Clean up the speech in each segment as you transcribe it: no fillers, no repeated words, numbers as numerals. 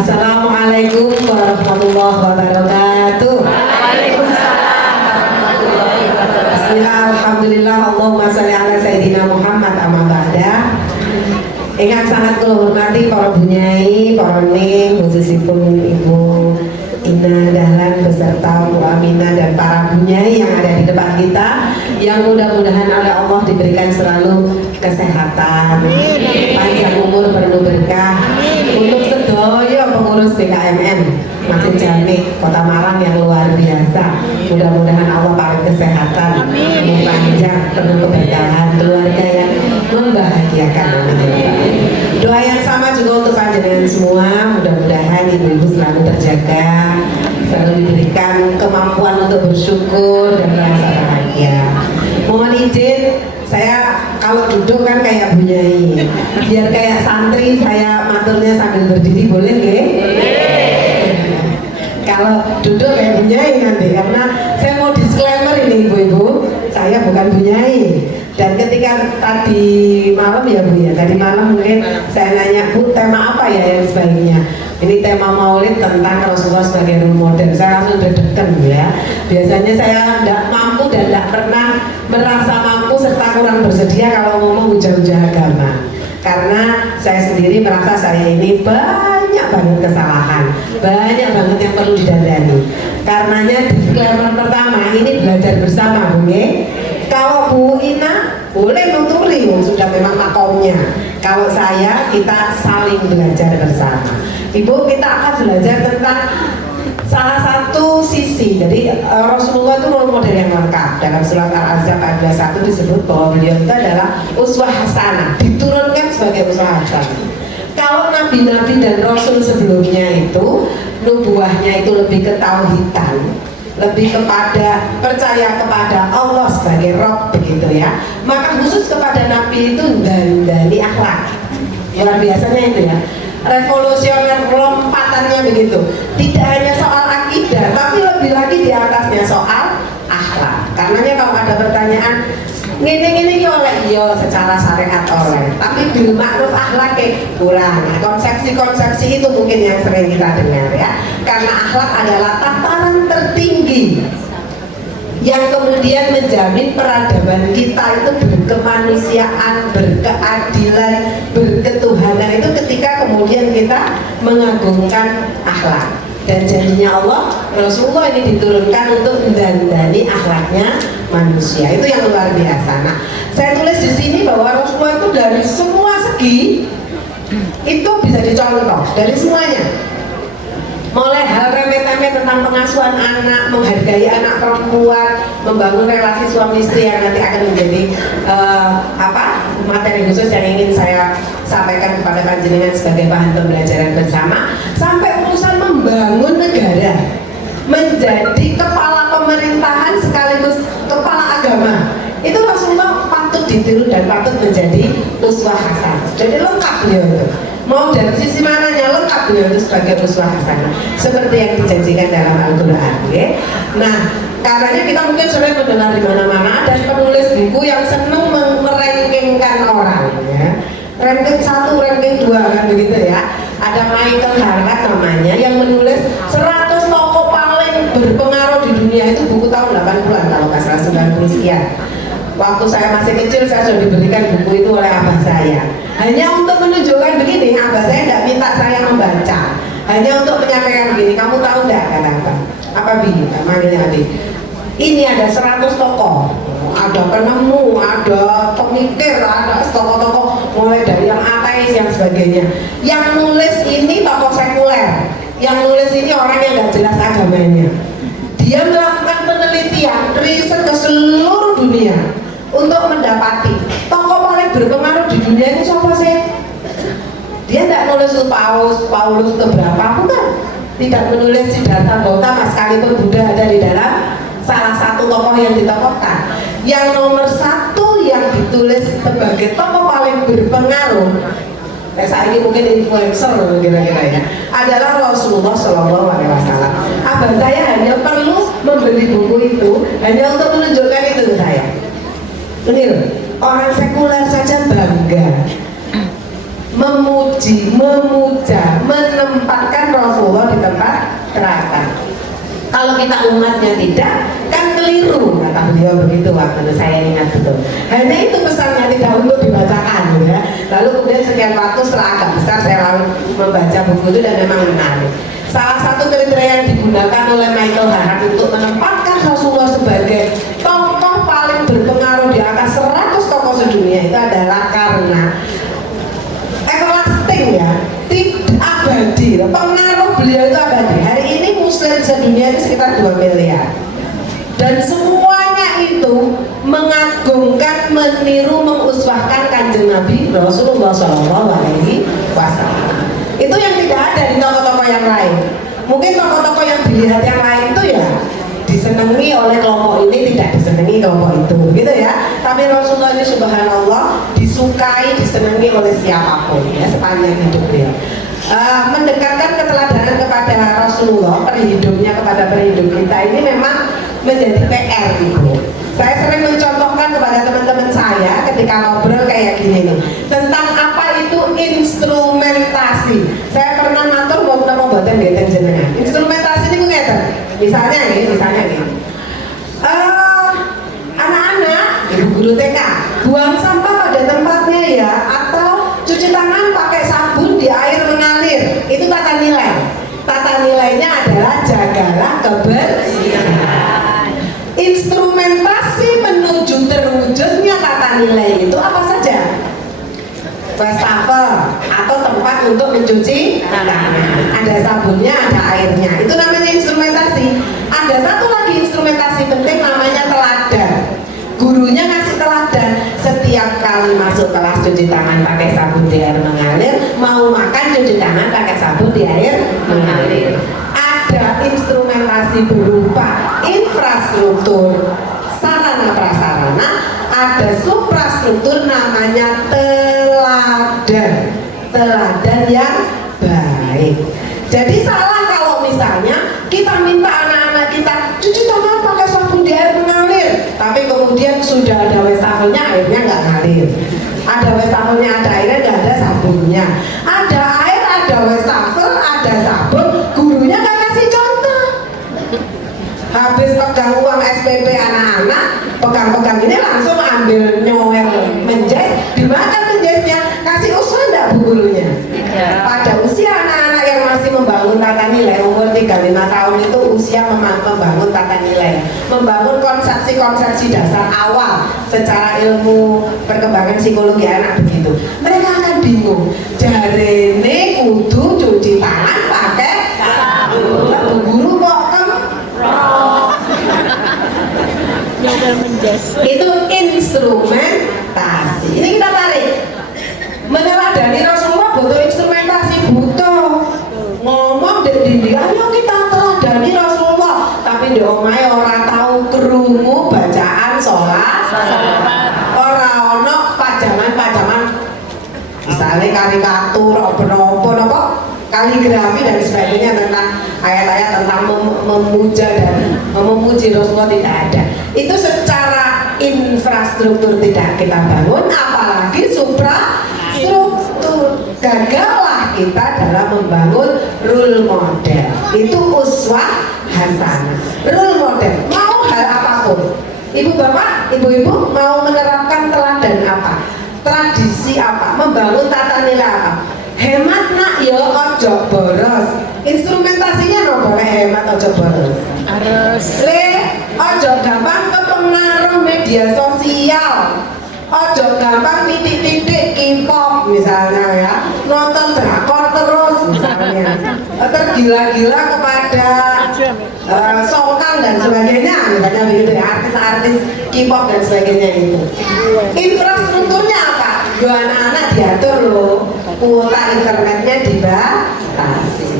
Assalamualaikum warahmatullahi wabarakatuh. Waalaikumsalam warahmatullahi wabarakatuh. Bismillah, alhamdulillah, Allahumma sholli ala Sayyidina Muhammad amma ba'da. Ingkang sangat kula hormati para bunyai, para ning, khususipun Ibu Ina Dahlan beserta Bu Aminah dan para bunyai yang ada di depan kita, yang mudah-mudahan oleh Allah diberikan selalu kesehatan, panjang umur, penuh berkah. Untuk sedaya pengurus BKMN Masjid Jami Kota Malang yang luar biasa, mudah-mudahan Allah paling kesehatan, umur panjang, penuh keberkahan, keluarga yang membahagiakan. Doa yang sama juga untuk panjenengan semua, mudah-mudahan ibu-ibu selalu terjaga, selalu diberikan kemampuan untuk bersyukur dan merasa bahagia. Mohon izin, saya kalau duduk kan kayak bunyai, biar kayak santri saya maturnya sambil berdiri, boleh nggih? Kalau duduk kayak bunyai nanti, karena saya mau disclaimer ini ibu-ibu, saya bukan bunyai. Dan ketika tadi malam ya Bu ya, tadi malam mungkin saya nanya, Bu, tema apa ya yang sebaiknya? Ini tema maulid tentang Rasulullah sebagai role model. Saya langsung deg-degan ya. Biasanya saya tidak mampu dan tidak pernah merasa mampu serta kurang bersedia kalau ngomong hujah-hujah agama. Karena saya sendiri merasa saya ini banyak banget kesalahan, banyak banget yang perlu didandani. Karenanya disclaimer pertama, ini belajar bersama Bu ya. Kalau Bu Ina boleh nuturi, sudah memang makomnya. Kalau saya, kita saling belajar bersama. Ibu, kita akan belajar tentang salah satu sisi. Jadi Rasulullah itu role model yang lengkap. Dalam surat Al-Ahzab ayat 21 disebut bahwa beliau itu adalah uswah hasanah, diturunkan sebagai uswah hasanah. Kalau nabi-nabi dan rasul sebelumnya itu nubuahnya itu lebih ke tauhidan, lebih kepada percaya kepada Allah sebagai Rabb begitu ya. Maka khusus kepada Nabi itu dandani akhlak. Luar biasanya itu ya. Revolusioner lompatannya begitu. Tidak hanya soal akidah, tapi lebih lagi di atasnya soal akhlak. Karenanya kalau ada pertanyaan ini oleh iya secara syariat oleh, tapi bil ma'ruf akhlak kurang. Nah, konsepsi-konsepsi itu mungkin yang sering kita dengar ya. Karena akhlak adalah tataran tertinggi yang kemudian menjamin peradaban kita itu berkemanusiaan, berkeadilan, berketuhanan itu ketika kemudian kita mengagungkan akhlak. Dan janjinya Allah, Rasulullah ini diturunkan untuk mendandani akhlaknya manusia. Itu yang luar biasa. Nah, saya tulis di sini bahwa Rasulullah itu dari semua segi itu bisa dicontoh, dari semuanya. Mulai hal remeh-temeh tentang pengasuhan anak, menghargai anak perempuan, membangun relasi suami istri yang nanti akan menjadi materi khusus yang ingin saya sampaikan kepada panjenengan sebagai bahan pembelajaran bersama, sampai urusan membangun negara, menjadi kepala pemerintahan sekaligus kepala agama. Itu Rasulullah patut ditiru dan patut menjadi uswah hasanah. Jadi lengkap beliau itu. Mau dari sisi mananya lengkap beliau itu sebagai uswah hasanah, seperti yang dijanjikan dalam Al-Quran ya. Nah, karenanya kita mungkin sering mendengar di mana-mana ada penulis buku yang senang merankingkan orang ya. Ranking 1, ranking 2 kan begitu ya. Ada Michael Harkat namanya yang menulis 100 tokoh paling berpengaruh di dunia. Itu buku tahun 80-an kalau nggak salah, 90 sekian. Waktu saya masih kecil saya sudah diberikan buku itu oleh abah saya. Hanya untuk menunjukkan begini, abah saya tidak minta saya membaca. Hanya untuk menyampaikan begini, kamu tahu tidak kata apa? Apa Bi? Manggilnya Abi. Ini ada 100 tokoh. Ada penemu, ada pemikir, ada tokoh-tokoh mulai dari yang ateis yang sebagainya. Yang nulis ini tokoh sekuler. Yang nulis ini orang yang nggak jelas agamanya. Dia melakukan penelitian, riset ke seluruh dunia untuk mendapati tokoh paling berpengaruh di dunia itu siapa sih? Dia tidak nulis Paulus itu berapa, bukan. Tidak menulis Siddhartha Gautama sekalipun Buddha ada di dalam salah satu tokoh yang ditokohkan. Yang nomor 1 yang ditulis sebagai tokoh paling berpengaruh, saat ini mungkin influencer kira-kira ya, adalah Rasulullah Shallallahu Alaihi Wasallam. Abah saya hanya perlu membeli buku itu hanya untuk menunjukkan itu ke saya. Ini loh, orang sekuler saja bangga memuji, memuja, menempatkan kita umatnya tidak, kan keliru, kata beliau begitu waktu saya ingat betul. Hanya itu pesannya, tidak untuk dibacakan ya. Lalu kemudian sekian waktu setelah agak besar saya lalu membaca buku itu dan memang menarik. Salah satu kriteria yang digunakan oleh Michael Hart untuk menempatkan Rasulullah sebagai tokoh paling berpengaruh di atas 100 tokoh sedunia itu adalah karena everlasting ya, tidak abadi. Pengaruh beliau itu abadi. Hari ini Muslim sedunia itu sekitar 2 miliar. Dan semuanya itu mengagungkan, meniru, menguswahkan Kanjeng Nabi Rasulullah SAW. Itu yang tidak ada di tokoh-tokoh yang lain. Mungkin tokoh-tokoh yang dilihat yang lain itu ya disenangi oleh kelompok ini, tidak disenangi kelompok itu, gitu ya. Tapi Rasulullah ini subhanallah disukai, disenangi oleh siapapun ya sepanjang hidupnya. Mendekatkan keteladanan kepada Rasulullah, perhidupnya kepada perhidup kita ini memang menjadi PR Ibu. Saya sering mencontohkan kepada teman-teman saya ketika ngobrol kayak gini nih, tentang apa itu instrumentasi. Saya pernah ngatur mau buatan beten jenengan. Instrumentasi ini ngeten. Misalnya nih, anak-anak, ibu guru TK, buang sampah pada tempatnya ya, atau cuci tangan pakai sabun di air mengalir. Itu tata nilai. Tata nilainya adalah jagalah kebersihan. Instrumentasi menuju terwujudnya tata nilai itu apa saja? Wastafel atau tempat untuk mencuci tangan. Ada sabunnya, ada airnya. Itu namanya instrumentasi. Ada satu lagi instrumentasi penting namanya teladan. Gurunya ngasih teladan. Setiap kali masuk kelas cuci tangan pakai sabun di air mengalir. Mau makan cuci tangan pakai sabun di air mengalir. Ada instrumentasi berupa infrastruktur, sarana prasarana, ada suprastruktur namanya teladan yang baik. Jadi salah kalau misalnya kita minta anak-anak kita cuci tangan pakai sabun di air mengalir, tapi kemudian sudah ada wastafelnya, airnya nggak ngalir. Ada wastafelnya, ada airnya, nggak ada sabunnya. Ada air, ada wastafel, ada sabun, gurunya nggak kasih contoh. Habis pegang uang SPP anak-anak, pegang-pegang ini langsung ambil nyoel menjes, dimakan menjesnya, kasih usul enggak bu gurunya? Pada usia anak-anak yang masih membangun tata nilai, umur 35 tahun itu usia membangun tata nilai, membangun konsepsi-konsepsi dasar awal secara ilmu perkembangan psikologi anak begitu. Mereka akan bingung, jarene kudu cuci tangan pakai sabun, bu guru kok itu instrumentasi. Ini kita tarik. Meneladani Rasulullah butuh instrumentasi, butuh ngomong dan diri. Ayo kita teladani Rasulullah. Tapi di omahe ora tahu krungu bacaan sholat. Ora ono pajangan-pajangan. Misalnya karikatur, apa kaligrafi dan sebagainya tentang ayat-ayat tentang memuja dan memuji Rasulullah tidak ada. Itu secara infrastruktur tidak kita bangun, apalagi suprastruktur. Gagallah kita dalam membangun role model. Itu uswah hasanah. Role model mau hal apapun, ibu bapak, ibu-ibu mau menerapkan teladan apa, tradisi apa, membangun tata nilai apa. Hemat nak ya ojo boros. Instrumentasinya no boleh hemat ojo boros. Harus. Ojo gampang kepengaruh media sosial. Ojo gampang titik-titik K-pop misalnya ya. Nonton drakor terus misalnya. Tergila-gila kepada songkang dan sebagainya misalnya begitu ya, artis-artis K-pop dan sebagainya itu. Infrastrukturnya apa? Dua anak-anak diatur loh. Kuota internetnya dibatasi,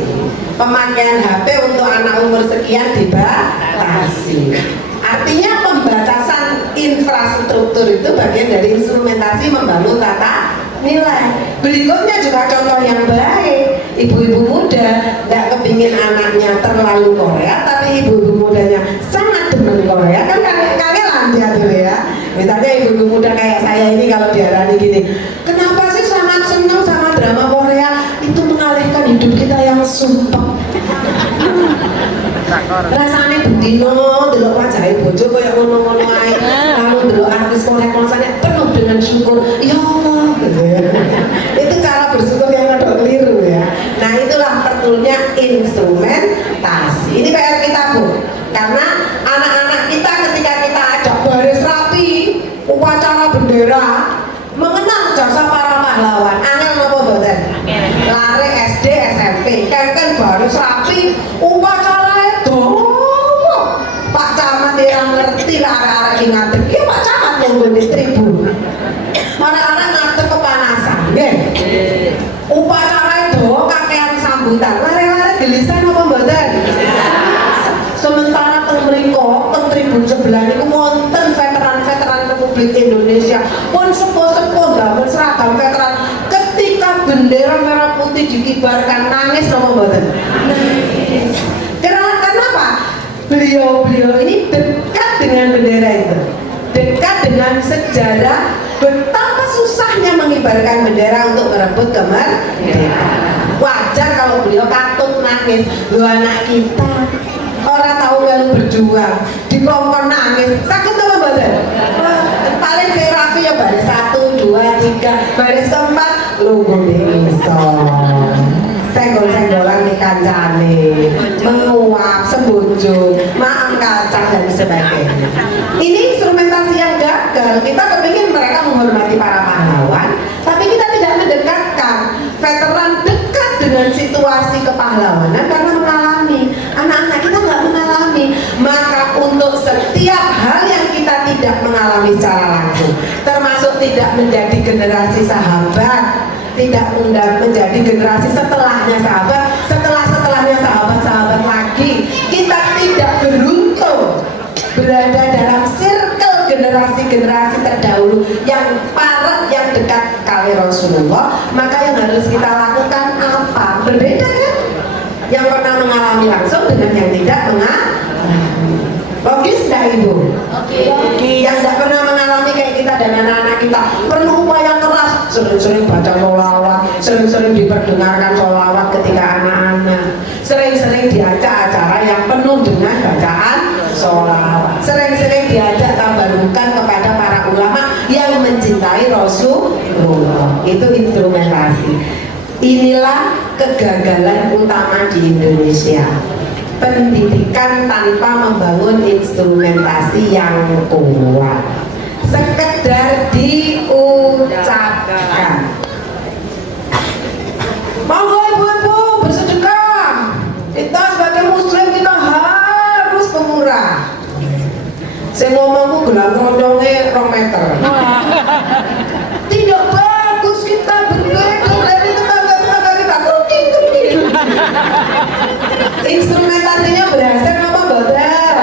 pemakaian HP untuk anak umur sekian dibatasi. Artinya pembatasan infrastruktur itu bagian dari instrumentasi membangun tata nilai. Berikutnya juga contoh yang baik, ibu-ibu muda nggak kepingin anaknya terlalu Korea, tapi ibu-ibu mudanya sangat demen Korea, kan kangelan dia tuh ya. Misalnya ibu-ibu muda kayak saya ini kalau diarani gini, kenapa sih sangat senang sama drama Korea, itu mengalihkan hidup kita yang sumpah. Rasane bendino delok wajahe bojo kaya ngono-ngono ae. Lalu delok artis korek-korsane penuh dengan syukur. Ya Allah, gitu ya. Itu cara bersyukur yang agak keliru ya. Nah, itulah perlunya instrumentasi. Ini PR kita, Bu. Karena anak-anak kita ketika kita ajak baris rapi, upacara bendera, mengenang jasa para pahlawan. Angel napa mboten? Lare SD, SMP, kan baris rapi, upacara itu. Pak Camat yang ngerti lah arek-arek iki ngadeg. Ki Pak Camat monggo di tribun. Arek-arek ngadeg kepanasan, nggih. Upacara itu kakean sambutan. Lare-lare gelisah napa mboten? Sementara teng mriko, teng tribun sebelah niku wonten veteran-veteran Republik Indonesia. Pun sepuh-sepuh damel seragam veteran. Ketika bendera merah putih dikibarkan nangis napa mboten? Nangis. Kenapa? Beliau-beliau ini dekat dengan bendera itu. Dekat dengan sejarah betapa susahnya mengibarkan bendera untuk merebut kemerdekaan. Wajar kalau beliau katut nangis. Lu anak kita orang tahu melu berjuang dikongkon nangis sakit apa mboten? Paling saya rapi ya baris 1, 2, 3 baris keempat lungguh iso senggol-senggolan di kancane menguap sembunjuk maam kacang dan sebagainya. Ini instrumentasi yang gagal. Kita kepingin mereka menghormati para pahlawan, tapi kita tidak mendekatkan veteran dekat dengan situasi kepahlawanan karena mengalami. Anak-anak kita nggak mengalami. Maka untuk setiap hal yang kita tidak mengalami secara langsung, termasuk tidak menjadi generasi sahabat, tidak menjadi generasi setelahnya sahabat, setelahnya sahabat-sahabat lagi, kita tidak beruntung berada dalam circle generasi-generasi terdahulu yang parah, yang dekat kali Rasulullah. Maka yang harus kita lakukan apa? Berbeda kan? Yang pernah mengalami langsung dengan yang tidak mengalami. Logis nggak Ibu? Oke. Yang nggak pernah mengalami kayak kita dan anak-anak kita perlu upaya keras, sering-sering baca sholawat, sering-sering diperdengarkan sholawat ketika anak-anak, sering-sering diajak acara yang penuh dengan bacaan sholawat, sering-sering diajak tabarukan kepada para ulama yang mencintai Rasulullah. Itu instrumentasi. Inilah kegagalan utama di Indonesia. Pendidikan tanpa membangun instrumentasi yang kuat, sekedar diucapkan. Monggo ibu-ibu bersedekah. Kita sebagai muslim kita harus pemurah. Saya ngomongku gelang kondongnya 2 meter. Tidak bagus kita berbeda dari tetangga-tetangga kita. Kucing. Instrumentasinya berhasil apa boten?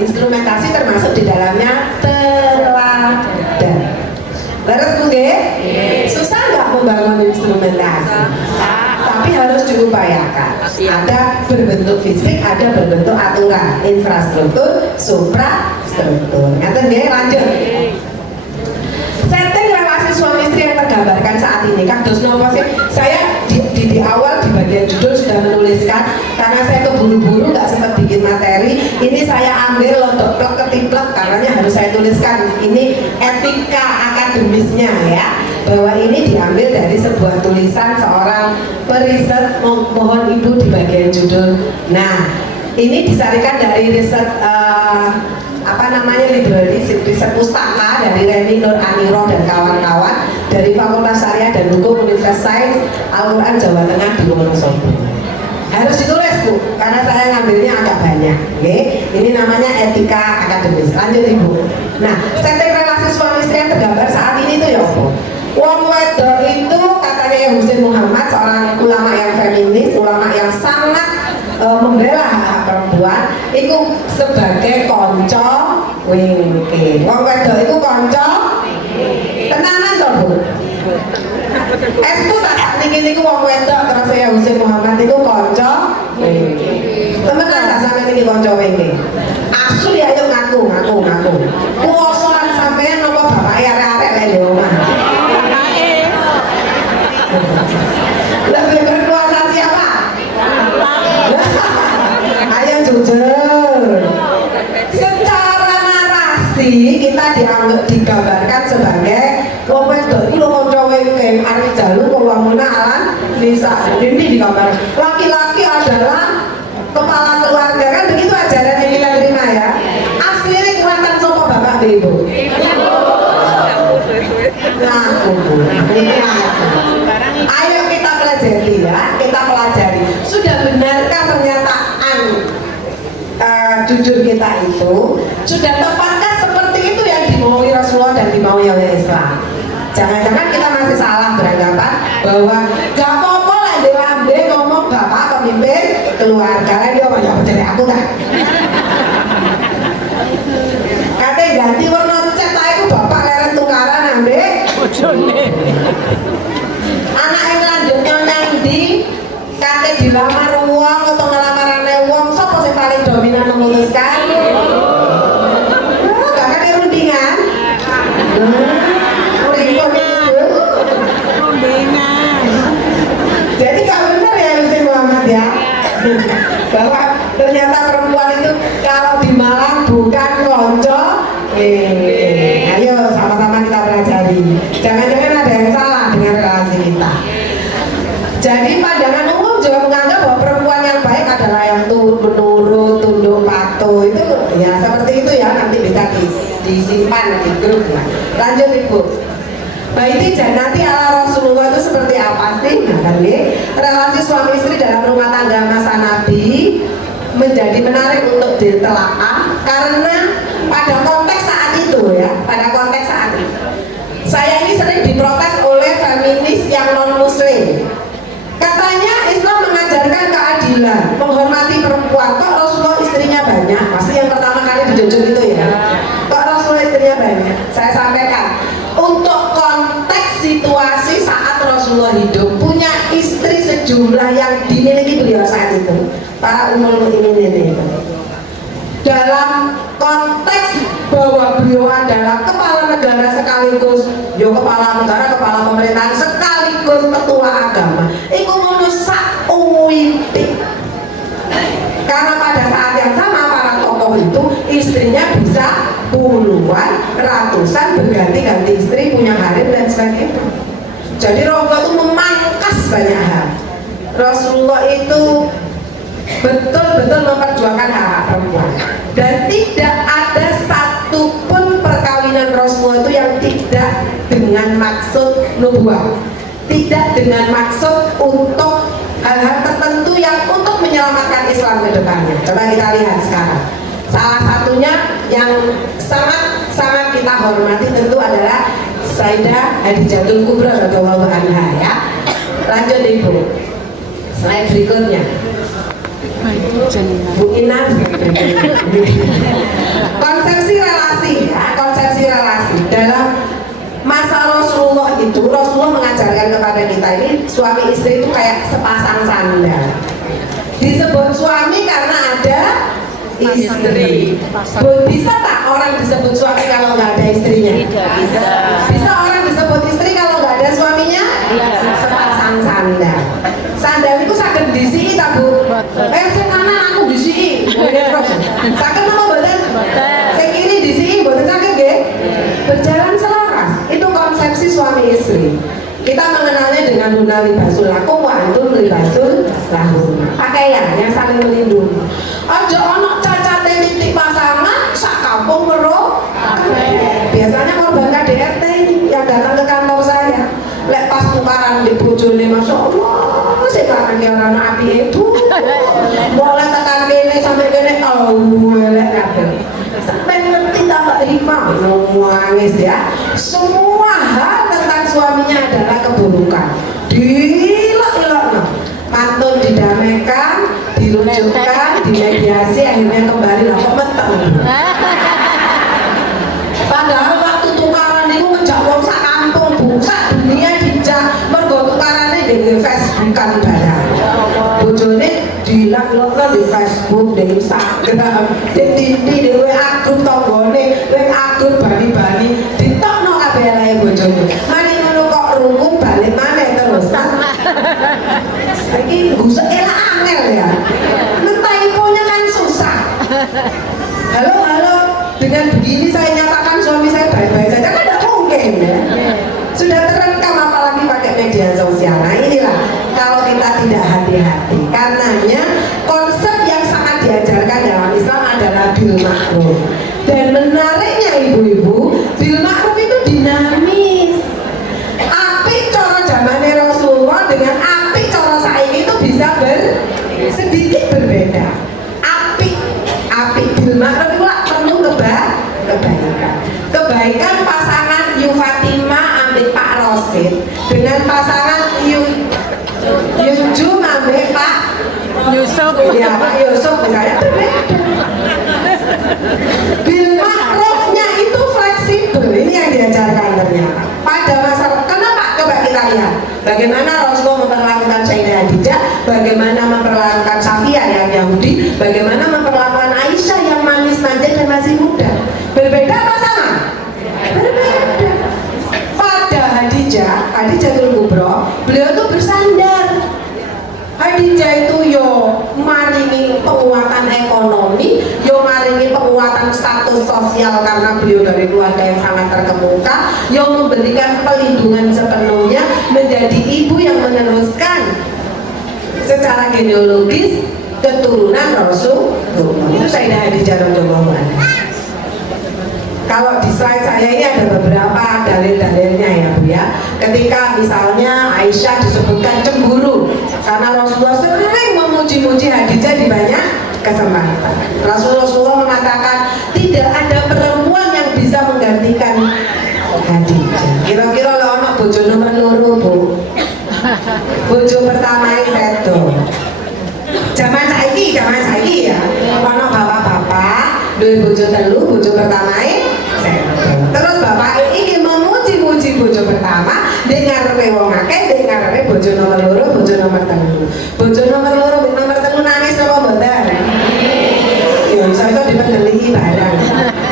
Instrumentasi termasuk di dalamnya teladan. Leres Bu nggih? Susah nggak membangun instrumentasi? Tapi harus diupayakan. Ada berbentuk fisik, ada berbentuk aturan, infrastruktur, suprastruktur. Ngaten nggih, lanjut. Setting relasi suami istri yang tergambarkan saat ini. Kados napa sih? Saya di awal di bagian judul sudah menuliskan, karena saya keburu-buru nggak sempat bikin materi. Ini saya ambil untuk plek ketiplek karena harus saya tuliskan. Ini etika akademisnya ya, bahwa ini diambil dari sebuah tulisan seorang periset. Mohon Ibu di bagian judul. Nah, ini disarikan dari riset library riset pustaka dari Reni Nur Aniro dan kawan-kawan dari Fakultas Syariah dan Hukum Universitas Sains Al-Quran Jawa Tengah di Wonosobo. Harus ditulis Bu, karena saya ngambilnya agak banyak. Oke, ini namanya etika akademis. Lanjut Ibu. Nah, setting relasi suami istri yang tergambar saat ini itu ya Bu. Wong wedok itu katanya Husain Muhammad, seorang ulama yang feminis, ulama yang sangat membela hak-hak perempuan, itu sebagai konco wingke. Wong wedok itu konco tenanan toh Bu. Estu tak niki wong wedok terus saya Husain Muhammad itu konco wingke. Temenan tak sampe niki konco wingke. Asli ayo ngaku. Kuosoan sampean apa bapak arek-arek lek di omah. Lebih berkuasa siapa? Laki-laki adalah kepala keluarga, kan begitu ajaran yang kita terima ya. Aslinya kuatan sopo bapak ibu. Ngaku. Ayo kita pelajari ya, kita pelajari. Sudah benarkah pernyataan jujur kita itu? Sudah tepatkah seperti itu yang dimaui Rasulullah dan dimaui oleh Islam? Jangan-jangan kita masih salah beranggapan bahwa gak apa-apa lah di lambe ngomong bapak pemimpin keluarga, dia mau jadi aku kan? Katanya ganti warna cat aku bapak leren tukaran ambe. Anak yang lanjutnya yang di katanya dilamar uang atau ngelamarannya uang, siapa sih paling dominan memutuskan? Gak kan rundingan? Jadi gak benar ya Ustaz Muhammad ya, bahwa ternyata perempuan itu kalau di Malang bukan konco. Ayo sama-sama kita pelajari. Jangan-jangan ada yang salah dengan relasi kita. Jadi pandangan umum juga menganggap bahwa perempuan yang baik adalah yang menurut, tunduk patuh. Itu ya seperti itu ya, nanti bisa disimpan di grup lah. Lanjut Ibu. Baiti Janati ala Rasulullah itu seperti apa sih? Nah kan relasi suami istri dalam rumah tangga masa Nabi menjadi menarik untuk ditelaah karena pada konteks saat itu ya, pada konteks saat itu. Saya ini sering diprotes oleh feminis yang non muslim. Katanya Islam mengajarkan keadilan, menghormati perempuan. Kok Rasulullah istrinya banyak? Pasti yang pertama kali dijunjung itu ya. Kok Rasulullah istrinya banyak? Saya sampaikan untuk konteks situasi saat Rasulullah hidup punya istri sejumlah yang dimiliki beliau saat itu, para ummul mukminin itu. Dalam konteks bahwa beliau adalah kepala negara sekaligus kepala negara, kepala pemerintahan sekaligus ketua agama, itu menusak uwiti. Karena pada saat yang sama para tokoh itu istrinya bisa puluhan, ratusan, berganti-ganti istri, punya harem dan sebagainya. Jadi Rasulullah itu memangkas banyak hal. Rasulullah itu betul-betul memperjuangkan hak perempuan, dan tidak ada satupun perkawinan Rasulullah itu yang tidak dengan maksud nubuah, tidak dengan maksud untuk hal-hal tertentu yang untuk menyelamatkan Islam ke depannya. Coba kita lihat sekarang. Salah satunya yang sangat kita hormati tentu adalah Sayyidah Khadijatul Kubra radhiyallahu anha ya. Lanjut Ibu. Slide berikutnya. Bu Inan. Konsepsi relasi ya, konsepsi relasi dalam masa Rasulullah itu, Rasulullah mengajarkan kepada kita ini suami istri itu kayak sepasang sandal. Disebut suami karena ada istri. Bisa tak orang disebut suami kalau nggak ada istrinya? Bisa. Bisa orang disebut istri kalau nggak ada suaminya? Sepasang sandal. Sandal itu saged disiki tak Bu? Sing kanan aku disiki. Saged apa mboten? Sing kiri disiki mboten saged nggih? Berjalan selaras. Itu konsepsi suami istri. Kita mengenalnya dengan huna libasul lakum wa antum libasul lahum. Pakaian yang saling melindungi. Aja ono cacate titik pasangan sak kampung weruh. Biasanya korban KDRT yang datang ke kantor saya. Lek pas tukaran di bojone masyaallah, sekarang dia orang api itu. Boleh tekan kene sampai kene elek kabeh. Sampai ngerti tambah hikmah nangis ya. Semua hal tentang suaminya adalah keburukan. Dilok-ilokno. Pantun didamaikan, dirujukkan, dimediasi, akhirnya kembali lah kok meteng. Padahal waktu tukaran itu ngejak wong sak kampung, Bu, sak dunia dijak mergo tukarane di Facebookan barang. Bojone dilak-lokno di Facebook, di Instagram, di WA grup tanggane, WA grup bali-bali, ditokno kabeh lae bojone. Mari ngono kok rungkung balik maneh terus. Saiki gusuk elak angel ya. Mentaiponya kan susah. Halo, dengan begini saya nyatakan suami saya baik-baik saja kan tidak mungkin ya. Sudah terekam apalagi pakai media sosial. Nah inilah kalau kita tidak hati-hati hati. Karenanya konsep yang sangat diajarkan dalam Islam adalah bil ma'ruf. Dan menariknya ibu-ibu, bil ma'ruf itu dinamis. Apik cara zamane Rasulullah dengan apik cara saiki itu bisa sedikit berbeda. Apik bil ma'ruf itu perlu kebaikan. Kebaikan pasangan Yu Fatimah ambek Pak Rosid dengan pasangan Yunju ambek Pak Yusuf. Ya Pak Yusuf misalnya berbeda. Bil ma'rufnya itu fleksibel. Ini yang diajarkan ternyata. Pada masa kenapa? Coba kita lihat bagaimana Rasulullah memperlakukan Sayyidah Khadijah, bagaimana memperlakukan Safiyah yang Yahudi, bagaimana memperlakukan Aisyah yang manis manja dan masih muda. Berbeda apa sama? Berbeda. Pada Khadijatul Kubra, beliau itu bersandar. Khadijah itu yo maringi penguatan ekonomi, yo maringi penguatan status sosial karena beliau dari keluarga yang sangat terkemuka, yo memberikan pelindungan sepenuhnya, menjadi ibu yang meneruskan secara genealogis keturunan Rasulullah. Itu Sayyidah Khadijah radhiyallahu anha. Kalau di slide saya ini ada beberapa dalil-dalilnya ya Bu ya. Ketika misalnya Aisyah disebutkan cemburu karena Rasulullah sering memuji-muji Khadijah di banyak kesempatan. Rasulullah mengatakan tidak ada perempuan yang bisa menggantikan Khadijah. Kira-kira lo anak bojo nomor loro Bu. Bojo pertama itu sedo. Zaman saiki ya. Ono bapak-bapak duwe bojo telu, bojo pertama terus bapak ini memuji-muji bojo pertama dengan ngarepe wong akeh, dengan ngarepe bojo nomor loro, bojo nomor telu. Bojo nomor loro, nomor telu nangis apa mboten? Ya iso dipendeli barang.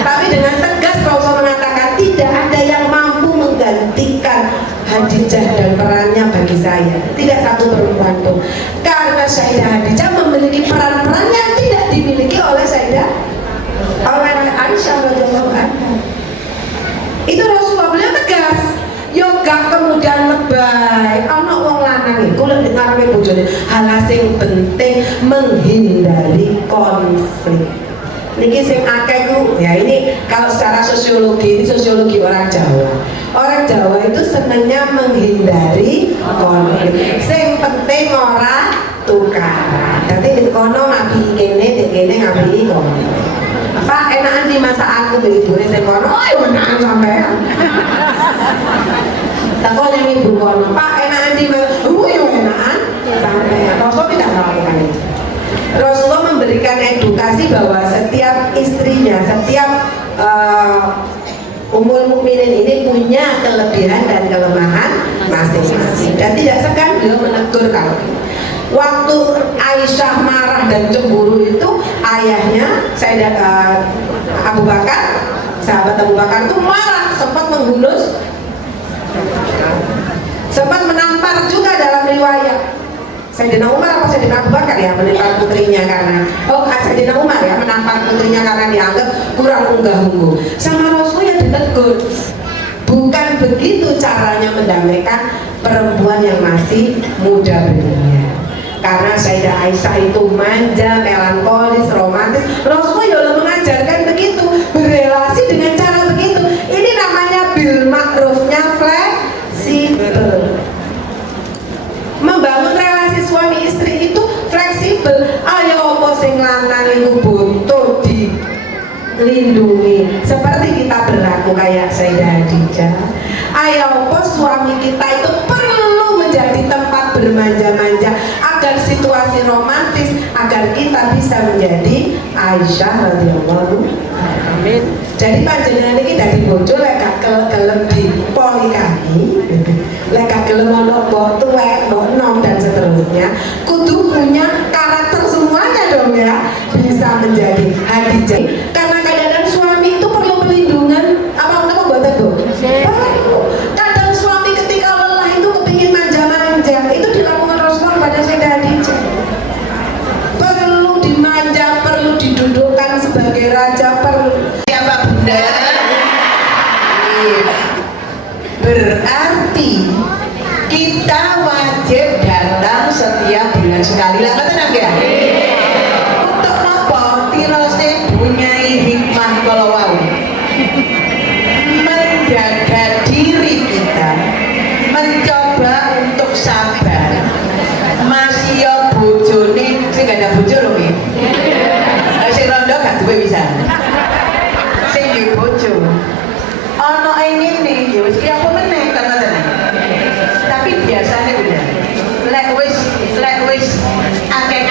Tapi dengan tegas Rasul mengatakan tidak ada yang mampu menggantikan Khadijah dan perannya bagi saya. Tidak satu perempuan pun. Karena Sayyidah Khadijah memiliki peran-peran yang tidak dimiliki oleh Aisyah radhiyallahu anha. Itu Rasulullah beliau tegas. Yo gak kemudian lebay. Ana wong lanang iku lek ngarepe bojone hal sing penting menghindari konflik. Niki sing akeh ku ya ini kalau secara sosiologi, ini sosiologi orang Jawa. Orang Jawa itu senangnya menghindari konflik. Sing penting ora tukaran. Dadi nek kono ngabi kene, nek kene ngabi kono. Pak enakan di masakanku beli ibu sing kono. Oh, enakan sampean. Tak kok yang ibu kono. Pak enakan di enakan sampean. Rasul tidak melakukan itu. Rasulullah memberikan edukasi bahwa setiap istrinya, setiap ummul mukminin ini punya kelebihan dan kelemahan masing-masing. Dan tidak segan beliau menegur kalau waktu Aisyah marah dan cemburu itu ayahnya Abu Bakar, sahabat Abu Bakar itu marah, sempat menghunus, sempat menampar juga dalam riwayat. Sayyidina Umar apa Sayyidina Abu Bakar ya menampar putrinya karena Sayyidina Umar ya menampar putrinya karena dianggap kurang unggah-ungguh. Sama Rasul ya ditegur. Bukan begitu caranya mendamaikan perempuan yang masih muda berusia. Karena Sayyidah Aisyah itu manja, melankolis, romantis. Rasulullah mengajarkan begitu, berrelasi dengan cara begitu. Ini namanya bil ma'rufnya fleksibel. Membangun relasi suami istri itu fleksibel. Ayo apa sing lanang iku butuh dilindungi. Seperti kita berlaku kayak Sayyidah Khadijah. Ayo apa suami kita itu perlu menjadi tempat bermanja-manja agar situasi romantis, agar kita bisa menjadi Aisyah radhiyallahu anha. Amin. Jadi panjenengan iki dadi bojo lek gak kelem di poligami, lek gak gelem ono mbok tuwek, mbok nom dan seterusnya, kudu punya karakter semuanya dong ya, bisa menjadi Khadijah. Karena kadang-kadang suami itu perlu pelindungan apa mboten Bu? Kadang suami ketika lelah itu kepingin manja-manja, itu dilakukan Rasulullah pada Sayyidah Khadijah. Perlu dimanja, perlu didudukkan sebagai raja, perlu siapa bunda? Berarti kita wajib datang setiap bulan dengan sekali lah tenang ya. Untuk apa tirose punyai hikmah kalau wau menjaga diri kita, mencoba untuk sabar. Masih yo bojone sing gak ada bojo lho nggih. Sing rondo gak duwe bisa. Sing duwe bojo. Ono ngene ya wis ki apa meneh kan ngoten. Tapi biasanya bener. Lek wis akeh